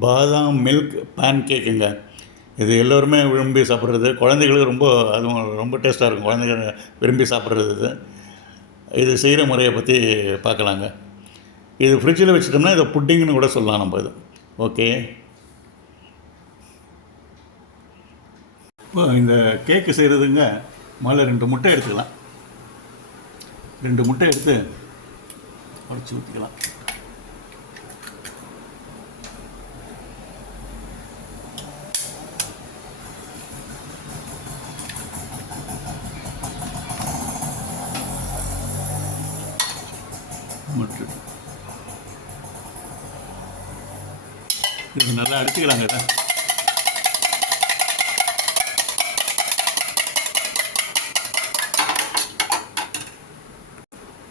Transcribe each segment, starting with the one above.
பாதாம் milk pan கேக்குங்க இது எல்லோருமே விரும்பி சாப்பிட்றது. குழந்தைகளுக்கு ரொம்ப அதுவும் ரொம்ப டேஸ்ட்டாக இருக்கும். குழந்தைகள் விரும்பி சாப்பிட்றது இது. இது செய்கிற முறையை பற்றி பார்க்கலாங்க. இது ஃப்ரிட்ஜில் வச்சுட்டோம்னா இதை புட்டிங்னு கூட சொல்லலாம் நம்ம இது. ஓகே. இப்போ இந்த கேக்கு செய்கிறதுங்க முதல்ல ரெண்டு முட்டை எடுத்துக்கலாம். ரெண்டு முட்டை எடுத்து உடச்சி ஊற்றிக்கலாம் முட்டை இது நல்லா அடிச்சுக்கலாங்க. இதை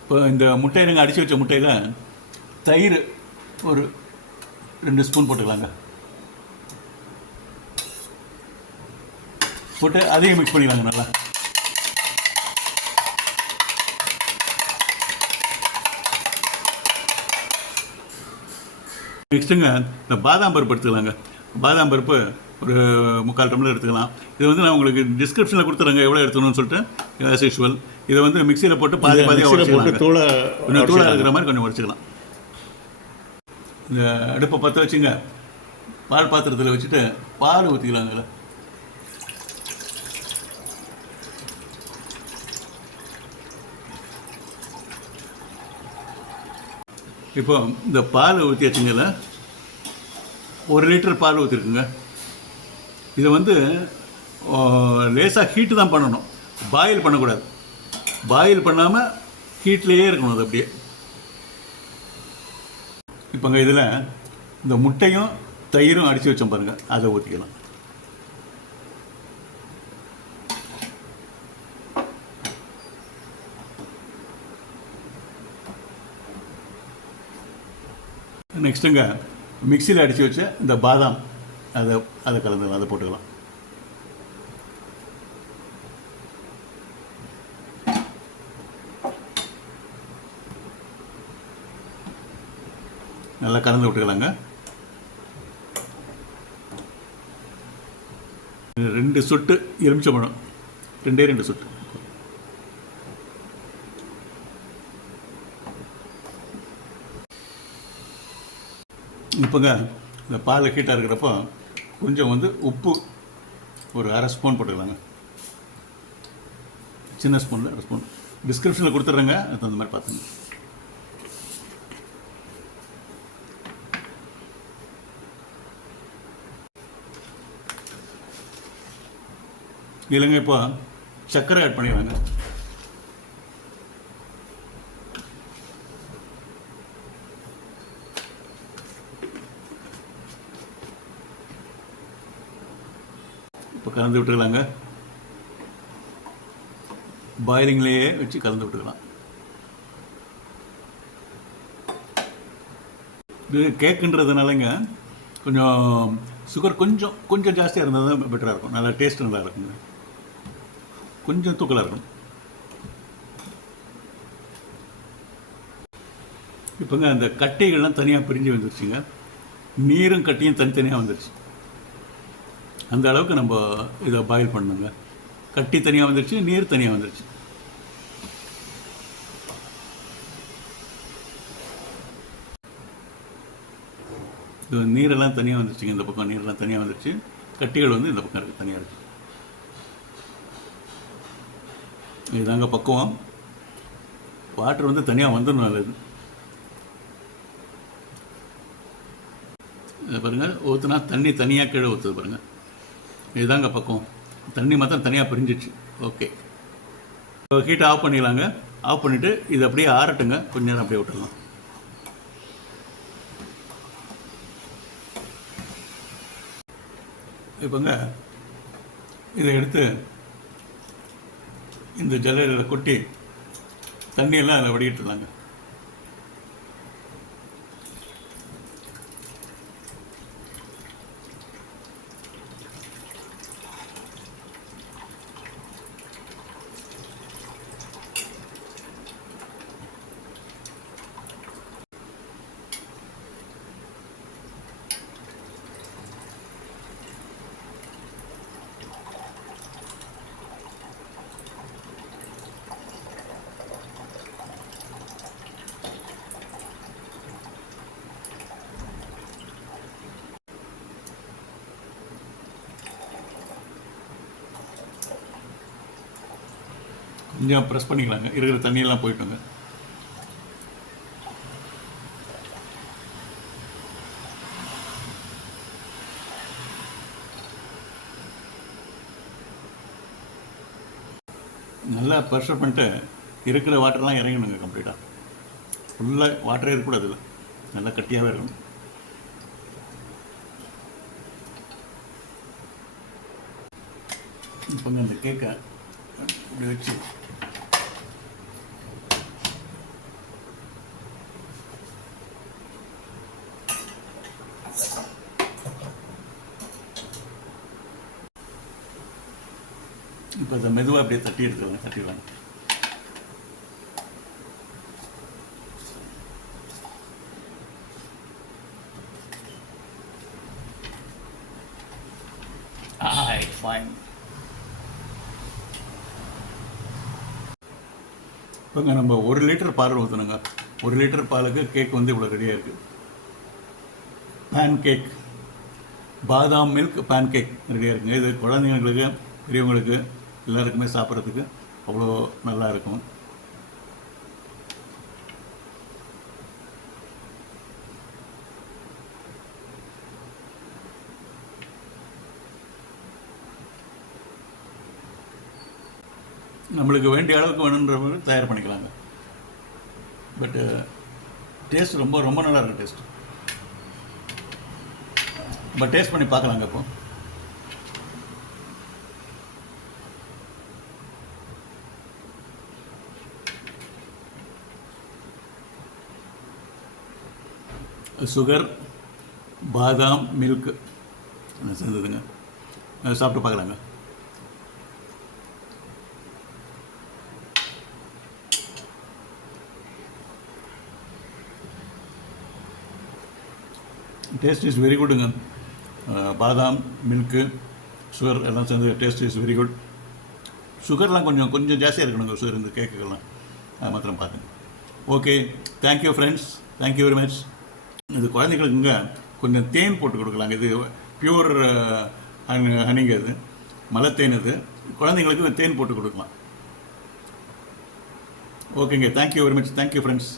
இப்போ இந்த முட்டையை நாங்கள் அடித்து வச்ச முட்டையில் தயிர் ஒரு ரெண்டு ஸ்பூன் போட்டுக்கலாங்க. போட்டு அதையும் மிக்ஸ் பண்ணிக்கலாங்க நல்லா. நெக்ஸ்ட்டுங்க இந்த பாதாம் பருப்பு எடுத்துக்கலாங்க. பாதாம் பருப்பு ஒரு முக்கால் டம்ளர் எடுத்துக்கலாம். இது வந்து நான் உங்களுக்கு டிஸ்கிரிப்ஷனில் கொடுத்துறேங்க எவ்வளோ எடுத்துக்கணும்னு சொல்லிட்டு. ஆஸ் யூஷுவல் இதை வந்து மிக்சியில் போட்டு பாதி பாதியாக உடச்சிக்கலாம் தூளை கொஞ்சம் தூளாக இருக்கிற மாதிரி கொஞ்சம் உடச்சிக்கலாம். இந்த அடுப்பை பற்ற வச்சுங்க. பால் பாத்திரத்தில் வச்சுட்டு பால் ஊற்றிக்கலாங்க இப்போ இந்த பால் ஊற்றி ஒரு லிட்டர் பால் ஊற்றிருக்குங்க இதை வந்து லேசாக ஹீட்டு தான் பண்ணணும். பாயில் பண்ணக்கூடாது. பாயில் பண்ணாமல் ஹீட்லேயே இருக்கணும் அது அப்படியே. இப்போங்க இதில் இந்த முட்டையும் தயிரும் அடித்து வச்சோம் பாருங்கள் அதை ஊற்றிக்கலாம் நெக்ஸ்ட்டுங்க மிக்சியில் அடித்து வச்ச இந்த பாதாம் அதை அதை கலந்துக்கலாம் அதை போட்டுக்கலாம். நல்லா கலந்து விட்டுக்கலாங்க. ரெண்டு சொட்டு எலுமிச்சம்பழம். ரெண்டே ரெண்டு சொட்டு. இப்போங்க இந்த பால் ஹீட்டாக இருக்கிறப்போ கொஞ்சம் வந்து உப்பு ஒரு அரை ஸ்பூன் போட்டுக்கலாங்க. சின்ன ஸ்பூனில் அரை ஸ்பூன் டிஸ்கிரிப்ஷனில் கொடுத்துட்றேங்க அது அந்த மாதிரி பார்த்துங்க. இல்லைங்க இப்போ சர்க்கரை ஆட் பண்ணிடுவாங்க இப்போ கலந்து விட்டுக்கலாங்க. பாயிலிங்லேயே வச்சு கலந்து விட்டுக்கலாம். இது கேக்குன்றதுனாலங்க கொஞ்சம் சுகர் கொஞ்சம் கொஞ்சம் ஜாஸ்தியாக இருந்தால் தான் பெட்டராக இருக்கும். நல்லா டேஸ்ட் நல்லா இருக்குங்க. கொஞ்சம் தூக்கலாக இருக்கும் இப்போங்க அந்த கட்டைகள்லாம் தனியாக பிரிஞ்சு வந்துருச்சுங்க. நீரும் கட்டியும் தனித்தனியாக வந்துருச்சு. அந்த அளவுக்கு நம்ம இதை பாயில் பண்ணுங்க கட்டி தனியாக வந்துருச்சு நீர் தனியாக வந்துருச்சு. இது நீரெல்லாம் தனியாக வந்துருச்சுங்க இந்த பக்கம் நீரெல்லாம் தனியாக வந்துருச்சு. கட்டிகள் வந்து இந்த பக்கம் இருக்குது தனியாக இருக்குது இதுதாங்க பக்குவம். வாட்டர் வந்து தனியாக வந்துடணும் நல்லது இதை பாருங்கள் ஊற்றுனா தண்ணி தனியாக கீழே ஊற்றுது பாருங்கள் இதுதாங்க பக்கம். தண்ணி மாத்திரம் தனியாக பிரிஞ்சிச்சு ஓகே ஹீட்டை ஆஃப் பண்ணிடலாங்க. ஆஃப் பண்ணிவிட்டு இது அப்படியே ஆறட்டுங்க. கொஞ்ச நேரம் அப்படியே விட்டுடலாம். இப்போங்க இதை எடுத்து இந்த ஜல்லையில் கொட்டி தண்ணியெல்லாம் அதில் வடிகிட்டுருந்தாங்க கொஞ்சம் ப்ரெஸ் பண்ணிக்கலாங்க. இருக்கிற தண்ணியெல்லாம் போயிட்டுங்க. நல்லா ப்ரெஷர் பண்ணிட்டு இருக்கிற வாட்டர்லாம் இறங்கணுங்க கம்ப்ளீட்டாக ஃபுல்லாக வாட்டரே இருக்கக்கூடாது இல்லை. நல்லா கட்டியாகவே இருக்கணும். இப்போ அந்த கேக்கை அப்படி வச்சு இப்போ இதை மெதுவாக அப்படியே தட்டி எடுத்துருவாங்க தட்டிடுவாங்க ஃபைன் இப்போங்க நம்ம ஒரு லிட்டர் பால் ஊற்றணுங்க ஒரு லிட்டர் பாலுக்கு கேக் வந்து இவ்வளோ ரெடியாக இருக்குது பேன் கேக் பாதாம் மில்க் பேன் கேக் ரெடியாக இருக்குங்க. இது குழந்தைங்களுக்கு பெரியவங்களுக்கு எல்லாருக்குமே சாப்பிட்றதுக்கு அவ்வளோ நல்லா இருக்கும். நம்மளுக்கு வேண்டிய அளவுக்கு வேணுன்றவங்க தயார் பண்ணிக்கலாங்க. பட்டு டேஸ்ட் ரொம்ப ரொம்ப நல்லா இருக்கு டேஸ்ட். நம்ம டேஸ்ட் பண்ணி பார்க்கலாங்க இப்போ சுகர் பாதாம் மில்க் சேர்ந்ததுங்க? சாப்பிட்டு பார்க்கலாங்க? டேஸ்ட் இஸ் வெரி குட்டுங்க பாதாம் மில்க்கு சுகர் எல்லாம் சேர்ந்து டேஸ்ட் இஸ் வெரி குட் சுகர்லாம் கொஞ்சம் கொஞ்சம் ஜாஸ்தியாக இருக்கணுங்க சுகர் இந்த கேக்குக்கெல்லாம் அது மாத்திரம் பார்த்துங்க. Okay thank you friends thank you very much இது குழந்தைங்களுக்குங்க கொஞ்சம் தேன் போட்டு கொடுக்கலாங்க. இது பியூர் ஹனிங்க இது. மலைத்தேன் இது. குழந்தைங்களுக்கு தேன் போட்டு கொடுக்கலாம். ஓகேங்க. Thank you very much thank you friends